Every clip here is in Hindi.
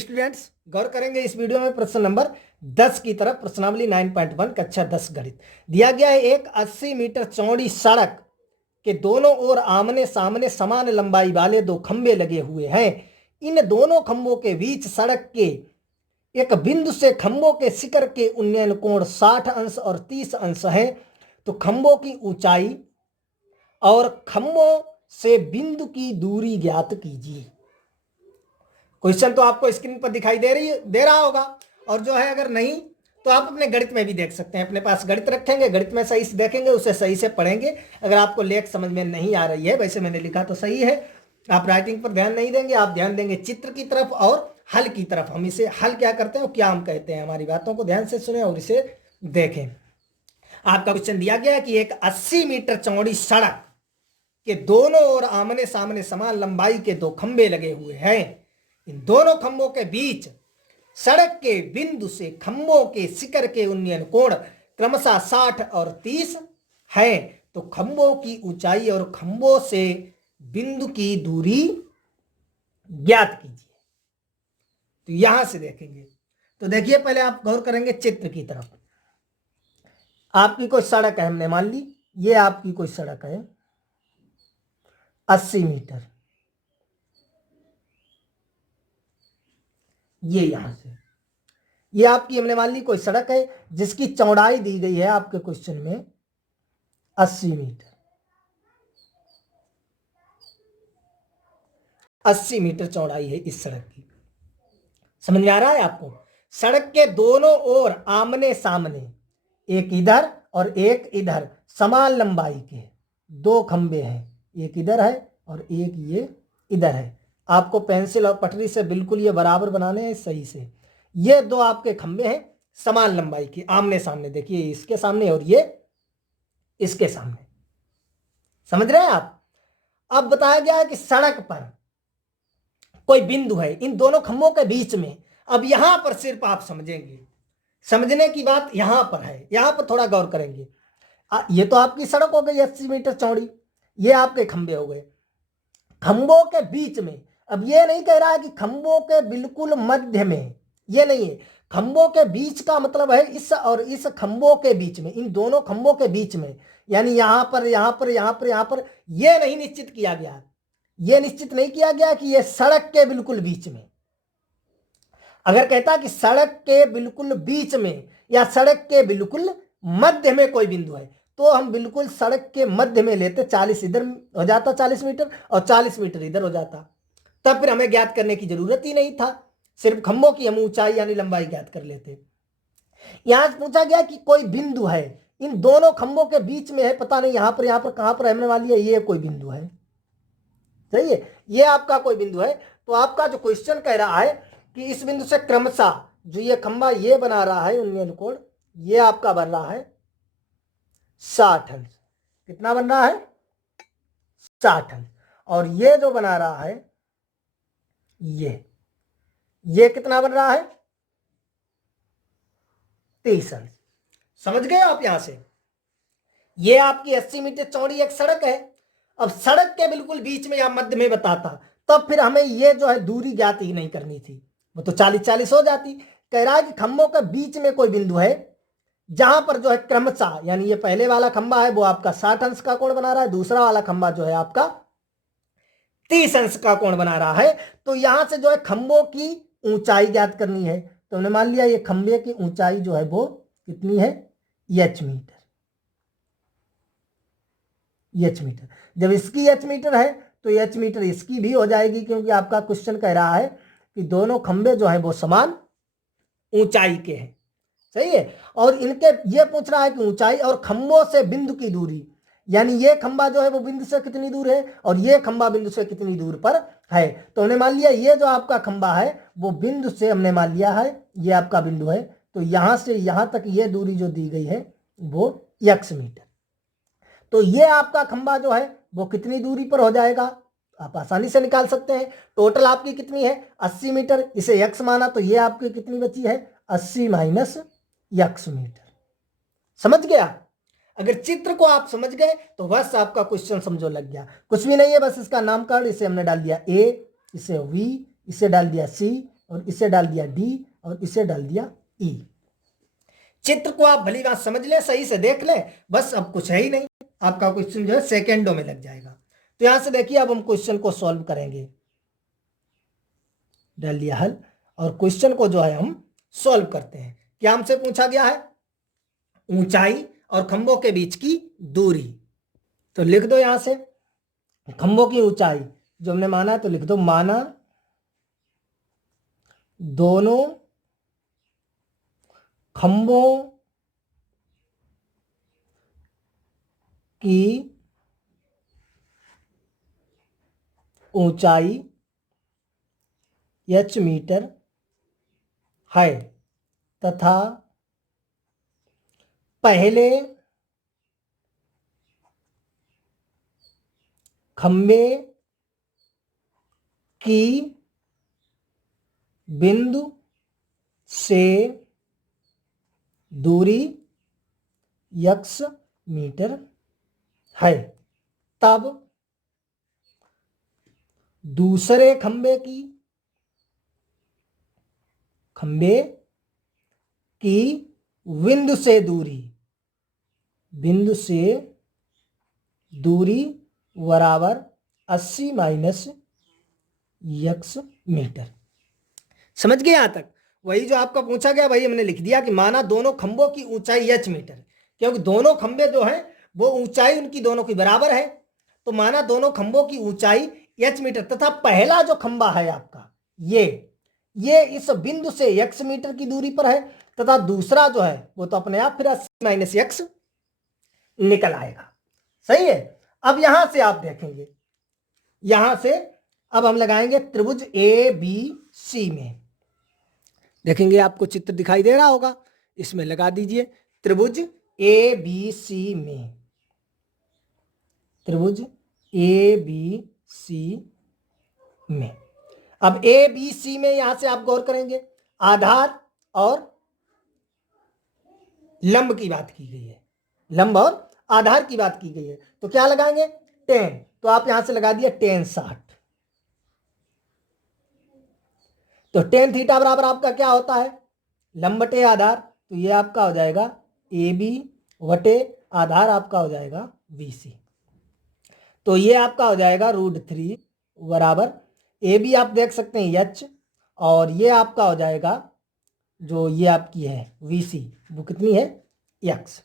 स्टूडेंट्स, गौर करेंगे इस वीडियो में प्रश्न नंबर 10 की तरफ। प्रश्नावली 9.1 कक्षा 10 गणित दिया गया है। एक 80 मीटर चौड़ी सड़क के दोनों ओर आमने सामने समान लंबाई वाले दो खंभे लगे हुए हैं। इन दोनों खंभों के बीच सड़क के एक बिंदु से खंभों के शिखर के उन्नयन कोण 60 अंश और 30 अंश है। तो खंभों की ऊंचाई और खंभों से बिंदु की दूरी ज्ञात कीजिए। क्वेश्चन तो आपको स्क्रीन पर दिखाई दे रहा होगा, और जो है अगर नहीं तो आप अपने गणित में भी देख सकते हैं। अपने पास गणित रखेंगे, गणित में सही से देखेंगे, उसे सही से पढ़ेंगे। अगर आपको लेख समझ में नहीं आ रही है, वैसे मैंने लिखा तो सही है, आप राइटिंग पर ध्यान नहीं देंगे, आप ध्यान देंगे चित्र की तरफ और हल की तरफ। हम इसे हल क्या करते हैं और क्या हम कहते हैं, हमारी बातों को ध्यान से सुने और इसे देखें। आपका क्वेश्चन दिया गया है कि एक 80 मीटर चौड़ी सड़क के दोनों ओर आमने सामने समान लंबाई के दो खंभे लगे हुए हैं। इन दोनों खंभों के बीच सड़क के बिंदु से खंभों के शिखर के उन्नयन कोण क्रमशः 60 और 30 है। तो खंभों की ऊंचाई और खंभों से बिंदु की दूरी ज्ञात कीजिए। तो यहां से देखेंगे, तो देखिए पहले आप गौर करेंगे चित्र की तरफ। आपकी कोई सड़क है, हमने मान ली ये आपकी कोई सड़क है 80 मीटर, ये यहां से ये आपकी हमने मान ली कोई सड़क है जिसकी चौड़ाई दी गई है आपके क्वेश्चन में 80 मीटर। 80 मीटर चौड़ाई है इस सड़क की। समझ में आ रहा है आपको? सड़क के दोनों ओर आमने सामने, एक इधर और एक इधर, समान लंबाई के दो खंबे हैं। एक इधर है और एक ये इधर है। आपको पेंसिल और पटरी से बिल्कुल ये बराबर बनाने हैं सही से। ये दो आपके खंबे हैं समान लंबाई के, आमने सामने। देखिए इसके सामने और ये इसके सामने। समझ रहे हैं आप? अब बताया गया है कि सड़क पर कोई बिंदु है इन दोनों खंभों के बीच में। अब यहां पर सिर्फ आप समझेंगे, समझने की बात यहां पर है, यहां पर थोड़ा गौर करेंगे। ये तो आपकी सड़क हो गई 80 मीटर चौड़ी, ये आपके खंबे हो गए। खंभों के बीच में, अब ये नहीं कह रहा है कि खंभों के बिल्कुल मध्य में, ये नहीं है। खंभों के बीच का मतलब है इस और इस खंभों के बीच में, इन दोनों खंभों के बीच में, यानी यहां पर यहां पर यहां पर यहां पर। यह नहीं निश्चित किया गया, यह निश्चित नहीं किया गया कि यह सड़क के बिल्कुल बीच में। अगर कहता कि सड़क के बिल्कुल बीच में या सड़क के बिल्कुल मध्य में कोई बिंदु है, तो हम बिल्कुल सड़क के मध्य में लेते, 40 इधर हो जाता 40 मीटर और 40 मीटर इधर हो जाता। तब फिर हमें ज्ञात करने की जरूरत ही नहीं था, सिर्फ खंभों की हम ऊंचाई यानी लंबाई ज्ञात कर लेते। यहां पूछा गया कि कोई बिंदु है इन दोनों खंभों के बीच में है, पता नहीं यहां पर कहां पर हमने वाली है, ये कोई बिंदु है। सही है, ये आपका कोई बिंदु है। तो आपका जो क्वेश्चन कह रहा है कि इस बिंदु से क्रमशः जो ये खंभा ये बना रहा है उन्नयन कोण, ये आपका बन रहा है 60 अंश। कितना बन रहा है? 60 अंश। और ये जो बना रहा है ये कितना बन रहा है? 30 अंश। समझ गए आप? यहां से ये आपकी 80 मीटर चौड़ी एक सड़क है। अब सड़क के बिल्कुल बीच में या मध्य में बताता, तब फिर हमें ये जो है दूरी ज्ञात ही नहीं करनी थी, वो तो 40-40 हो जाती। कह रहा है कि खंभों के बीच में कोई बिंदु है जहां पर जो है क्रमशः, यानी ये पहले वाला खंभा है वो आपका 60 अंश का कोण बना रहा है, दूसरा वाला खंभा जो है आपका 30 अंश का कोण बना रहा है। तो यहां से जो है खंभों की ऊंचाई ज्ञात करनी है। तो हमने मान लिया ये खंभे की ऊंचाई जो है वो कितनी है? h metre. h metre. जब इसकी h मीटर है तो h मीटर इसकी भी हो जाएगी, क्योंकि आपका क्वेश्चन कह रहा है कि दोनों खंभे जो है वो समान ऊंचाई के हैं। सही है। और इनके ये पूछ रहा है कि ऊंचाई और खंभों से बिंदु की दूरी, यानी ये खंभा जो है वो बिंदु से कितनी दूर है और ये खंभा बिंदु से कितनी दूर पर है। तो हमने मान लिया ये जो आपका खंभा है वो बिंदु से, हमने मान लिया है ये आपका बिंदु है, तो यहां से यहां तक ये दूरी जो दी गई है वो x मीटर। तो ये आपका खंभा जो है वो कितनी दूरी पर हो जाएगा, आप आसानी से निकाल सकते हैं। टोटल आपकी कितनी है? 80 मीटर। इसे x माना तो ये आपकी कितनी बची है? 80 माइनस x मीटर। समझ गया? अगर चित्र को आप समझ गए तो बस आपका क्वेश्चन समझो लग गया। कुछ भी नहीं है, बस इसका नामकरण, इसे हमने डाल दिया a, इसे v, इसे डाल दिया c, और इसे डाल दिया D और इसे डाल दिया E। चित्र को आप भली बात समझ लें, सही से देख लें, बस अब कुछ है ही नहीं, आपका क्वेश्चन जो है सेकेंडों में लग जाएगा। तो यहां से देखिए अब हम क्वेश्चन को सॉल्व करेंगे। डाल दिया हल और क्वेश्चन को जो है हम सॉल्व करते हैं। क्या हमसे पूछा गया है? ऊंचाई और खंभों के बीच की दूरी। तो लिख दो यहां से खंभों की ऊंचाई जो हमने माना है, तो लिख दो माना दोनों खंभों की ऊंचाई h मीटर है तथा पहले खंभे की बिंदु से दूरी x मीटर है, तब दूसरे खंभे की बिंदु से दूरी बराबर 80 माइनस x मीटर। समझ गए यहां तक? वही जो आपका पूछा गया वही हमने लिख दिया कि माना दोनों खंभों की ऊंचाई h मीटर, क्योंकि दोनों खंभे जो हैं वो ऊंचाई उनकी दोनों की बराबर है। तो माना दोनों खंभों की ऊंचाई h मीटर तथा पहला जो खंभा है आपका ये इस बिंदु से x मीटर की दूरी पर है, तथा दूसरा जो है वो तो अपने आप फिर 80 माइनस x निकल आएगा। सही है। अब यहां से आप देखेंगे, यहां से अब हम लगाएंगे त्रिभुज ABC में। देखेंगे आपको चित्र दिखाई दे रहा होगा, इसमें लगा दीजिए त्रिभुज ABC में। त्रिभुज ABC में अब ABC में यहां से आप गौर करेंगे आधार और लंब की बात की गई है, लंब और आधार की बात की गई है। तो क्या लगाएंगे? tan। तो आप यहां से लगा दिया tan 60। तो tan थीटा बराबर आपका क्या होता है? लंब बटे आधार, तो ये आपका हो जाएगा AB बटे आधार आपका हो जाएगा BC। तो ये आपका हो जाएगा √3 बराबर AB आप देख सकते हैं h, और ये आपका हो जाएगा जो ये आपकी है VC, वो कितनी है? x।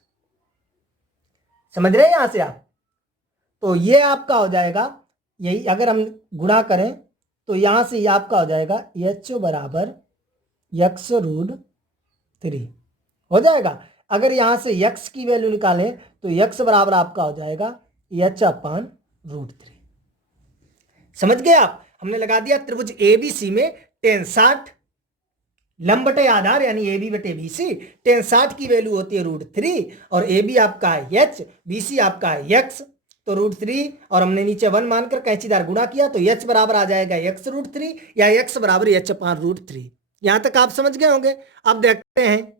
समझ रहे हैं यहां से आप? तो ये आपका हो जाएगा, यही अगर हम गुणा करें तो यहां से ये आपका हो जाएगा h बराबर x √3 हो जाएगा। अगर यहां से x की वैल्यू निकालें तो x बराबर आपका हो जाएगा h/√3। समझ गए आप? हमने लगा दिया त्रिभुज ABC में tan 60 लंब बटे आधार यानी AB बटे BC। tan 60 की वैल्यू होती है √3 और AB आपका है h, BC आपका है x। तो √3 और हमने नीचे 1 मानकर कैंचीदार गुणा किया तो h बराबर आ जाएगा x√3 या x बराबर h/√3। यहां तक आप समझ गए होंगे। अब देखते हैं,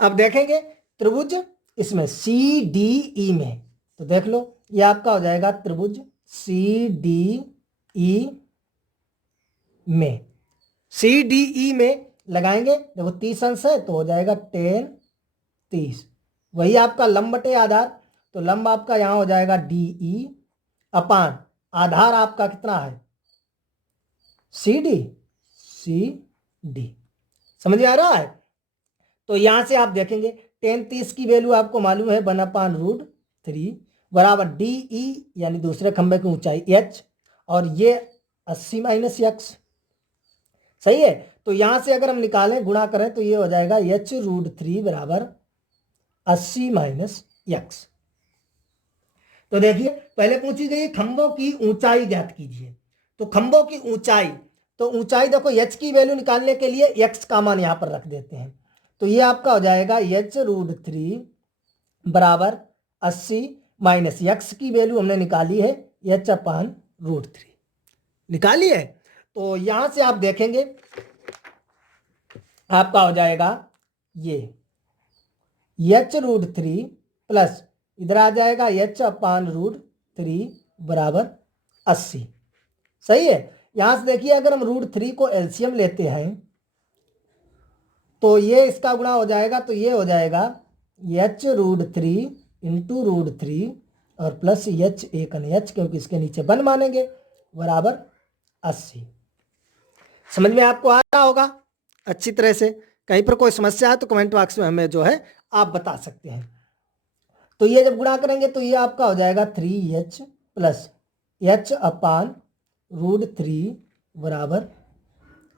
अब देखेंगे त्रिभुज इसमें CDE में। तो देख लो ये आपका हो जाएगा त्रिभुज CDE में। CDE में लगाएंगे, देखो 30 अंश है तो हो जाएगा tan 30। वही आपका लंब बटे आधार, तो लंब आपका यहां हो जाएगा DE अपान आधार आपका कितना है? CD। समझ में आ रहा है? तो यहां से आप देखेंगे tan 30 की वैल्यू आपको मालूम है 1/√3 बराबर DE यानी दूसरे खंभे की ऊंचाई h, और ये 80 माइनस x। सही है। तो यहां से अगर हम निकालें गुणा करें तो ये हो जाएगा h√3 बराबर 80 माइनस x। तो देखिए पहले पूछी गई खंभों की ऊंचाई ज्ञात कीजिए। तो खंभों की ऊंचाई, तो ऊंचाई देखो h की वैल्यू निकालने के लिए x का मान यहां पर रख देते हैं। तो ये आपका हो जाएगा h√3 बराबर 80 माइनस x की वैल्यू हमने निकाली है h/√3 निकाली है। तो यहां से आप देखेंगे आपका हो जाएगा ये h√3 प्लस इधर आ जाएगा h/√3 बराबर 80। सही है। यहां से देखिए अगर हम √3 को एलसीएम लेते हैं तो ये इसका गुणा हो जाएगा, तो ये हो जाएगा h√3 इंटू √3 और प्लस h एक h, क्योंकि इसके नीचे 1 मानेंगे, बराबर 80। समझ में आपको आ रहा होगा अच्छी तरह से। कहीं पर कोई समस्या है तो कमेंट बॉक्स में हमें जो है आप बता सकते हैं। तो ये जब गुणा करेंगे तो ये आपका हो जाएगा 3h प्लस h/√3 बराबर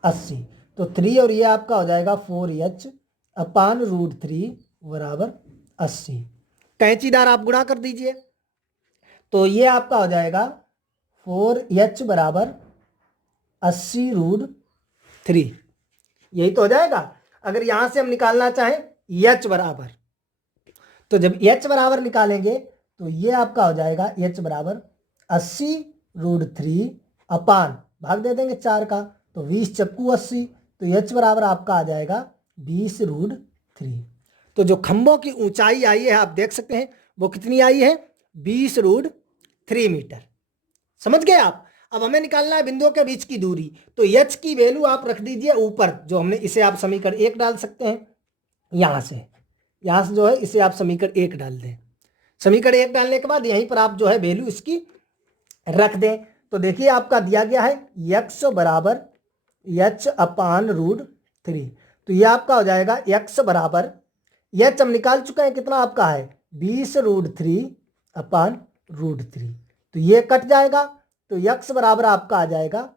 80। तो 3 और ये आपका हो जाएगा 4h/√3 बराबर 80। कैंचीदार आप गुणा कर दीजिए तो ये आपका हो जाएगा 4h बराबर 80√3। यही तो हो जाएगा। अगर यहां से हम निकालना चाहें h बराबर, तो जब h बराबर निकालेंगे तो ये आपका हो जाएगा h बराबर 80√3 अपान भाग दे देंगे 4 का, तो 20 चक्कू 80, तो h बराबर आपका आ जाएगा 20√3। तो जो खंभों की ऊंचाई आई है आप देख सकते हैं वो कितनी आई है, 20√3 मीटर। समझ गए आप। अब हमें निकालना है बिंदुओं के बीच की दूरी, तो h की वैल्यू आप रख दीजिए ऊपर, जो हमने इसे आप समीकरण 1 डाल सकते हैं। यहां से जो है इसे आप समीकरण 1 डाल दें। समीकरण 1 डालने के बाद यहीं पर आप जो है वैल्यू इसकी रख दें। तो देखिए आपका दिया गया है x बराबर h/√3, तो ये आपका हो जाएगा x बराबर, h हम निकाल चुके हैं कितना आपका है 20√3/√3, तो ये कट जाएगा, तो x बराबर आपका आ जाएगा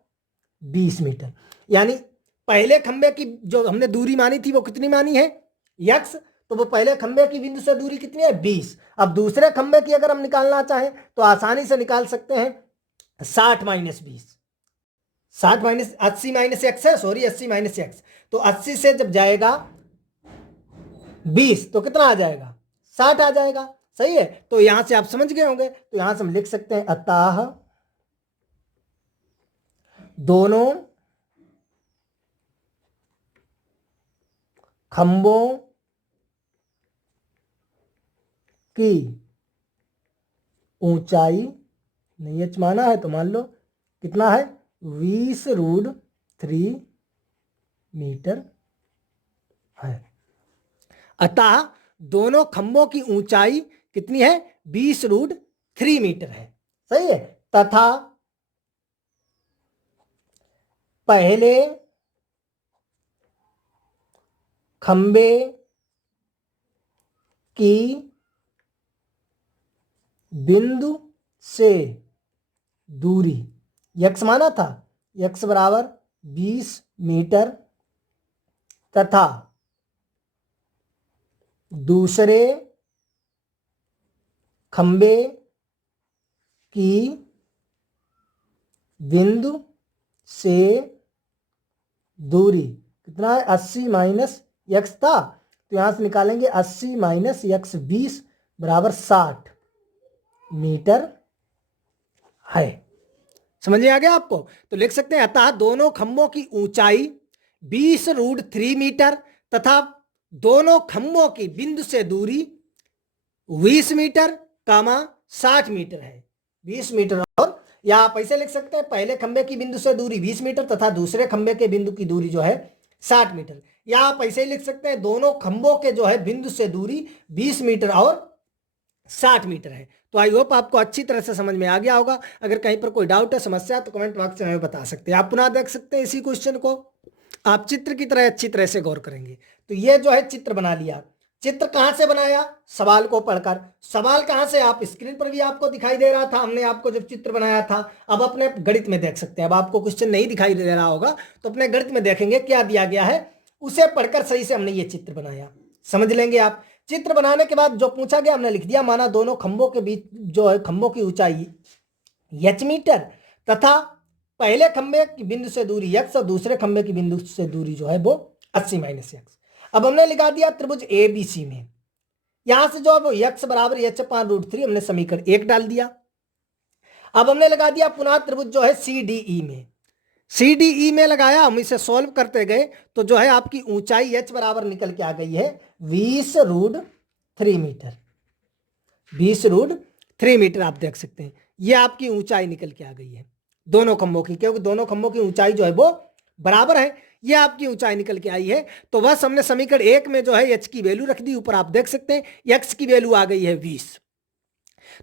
20 मीटर। यानी पहले खंबे की जो हमने दूरी मानी थी वो कितनी मानी है x, तो वो पहले खंबे की बिंदु से दूरी कितनी है 20। अब दूसरे खंबे की अगर हम निकालना चाहें तो आसानी से निकाल सकते हैं 60 - 20, 60 - 80 - x है, सॉरी 80 - x, तो 80 से जब जाएगा 20 तो कितना आ जाएगा 60 आ जाएगा। सही है। तो यहां से आप समझ गए होंगे, तो यहां से हम लिख सकते हैं अतः दोनों खंभों की ऊंचाई, नहीं h माना है तो मान लो कितना है 20√3 मीटर है। अतः दोनों खंभों की ऊंचाई कितनी है 20√3 मीटर है। सही है। तथा पहले खंबे की बिंदु से दूरी x माना था, x बराबर 20 मीटर, तथा दूसरे खंबे की बिंदु से दूरी कितना है 80 - x था, तो यहां से निकालेंगे 80 - x 20 बराबर 60 मीटर है। समझ में आ गया आपको। तो लिख सकते हैं अतः दोनों खंभों की ऊंचाई 20√3 मीटर तथा दोनों खंभों की बिंदु से दूरी 20 मीटर, 60 मीटर है। 20 मीटर, और या आप ऐसे लिख सकते हैं पहले खंबे की बिंदु से दूरी 20 मीटर तथा दूसरे खंबे के बिंदु की दूरी जो है 60 मीटर, या आप ऐसे ही लिख सकते हैं दोनों खंभों के जो है बिंदु से दूरी 20 मीटर और 60 मीटर है। तो आई होप आपको अच्छी तरह से समझ में आ गया होगा। अगर कहीं पर कोई डाउट है, समस्या, तो कमेंट बॉक्स में हमें बता सकते हैं। आप पुनः देख सकते हैं इसी क्वेश्चन को आप चित्र की तरह अच्छी तरह से गौर करेंगे। तो ये जो है चित्र बना लिया। चित्र कहां से बनाया, सवाल को पढ़कर। सवाल कहां से, आप स्क्रीन पर भी आपको दिखाई दे रहा था, हमने आपको जब चित्र बनाया था। अब अपने गणित में देख सकते हैं। अब आपको क्वेश्चन नहीं दिखाई दे रहा होगा तो अपने गणित में देखेंगे क्या दिया गया है, उसे पढ़कर सही से हमने ये चित्र बनाया, समझ लेंगे आप। चित्र बनाने के बाद जो पूछा गया हमने लिख दिया। माना दोनों खंभों के बीच जो है खंभों की ऊंचाई h मीटर तथा पहले खंबे की बिंदु से दूरी x और दूसरे खंबे की बिंदु से दूरी जो है वो 80 - x। अब हमने लिखा दिया त्रिभुज ABC में, यहां से जो है वो x बराबर h/√3 हमने समीकरण 1 डाल दिया। अब हमने लगा दिया पुनः त्रिभुज जो है CDE में। CDE में लगाया, हम इसे सॉल्व करते गए तो जो है आपकी ऊंचाई h बराबर निकल के आ गई है 20√3 मीटर। 20√3 मीटर आप देख सकते हैं, ये आपकी ऊंचाई निकल के आ गई है दोनों खंभों की, क्योंकि दोनों खंभों की ऊंचाई जो है वो बराबर है। ये आपकी ऊंचाई निकल के आई है। तो बस हमने समीकरण 1 में जो है एच की वैल्यू रख दी, ऊपर आप देख सकते हैं एक्स की वैल्यू आ गई है 20।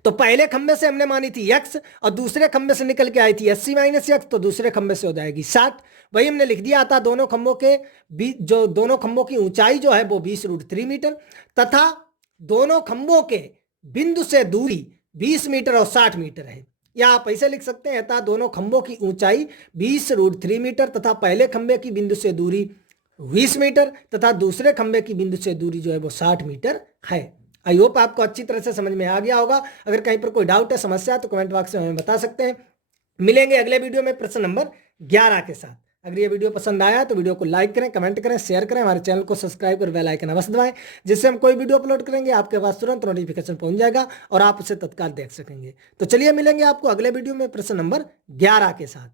तो पहले खंबे से हमने मानी थी x और दूसरे खंबे से निकल के आई थी 80 माइनस एक्स, तो दूसरे खंबे से हो जाएगी 60। वही हमने लिख दिया था दोनों खंबों के जो दोनों खंबों की ऊंचाई जो है वो 20√3 मीटर तथा दोनों खंबों के बिंदु से दूरी 20 मीटर और 60 मीटर है। या आप ऐसे लिख सकते हैं अतः दोनों खंबों की ऊंचाई 20√3 मीटर तथा पहले खंबे की बिंदु से दूरी 20 मीटर तथा दूसरे खंबे की बिंदु से दूरी जो है वो 60 मीटर है। आई होप आपको अच्छी तरह से समझ में आ गया होगा। अगर कहीं पर कोई डाउट है, समस्या है, तो कमेंट बॉक्स में हमें बता सकते हैं। मिलेंगे अगले वीडियो में प्रश्न नंबर 11 के साथ। अगर ये वीडियो पसंद आया तो वीडियो को लाइक करें, कमेंट करें, शेयर करें, हमारे चैनल को सब्सक्राइब कर बेल आइकन अवश्य दबाएं, जिससे हम कोई वीडियो अपलोड करेंगे आपके पास तुरंत नोटिफिकेशन पहुंच जाएगा और आप उसे तत्काल देख सकेंगे। तो चलिए मिलेंगे आपको अगले वीडियो में प्रश्न नंबर 11 के साथ।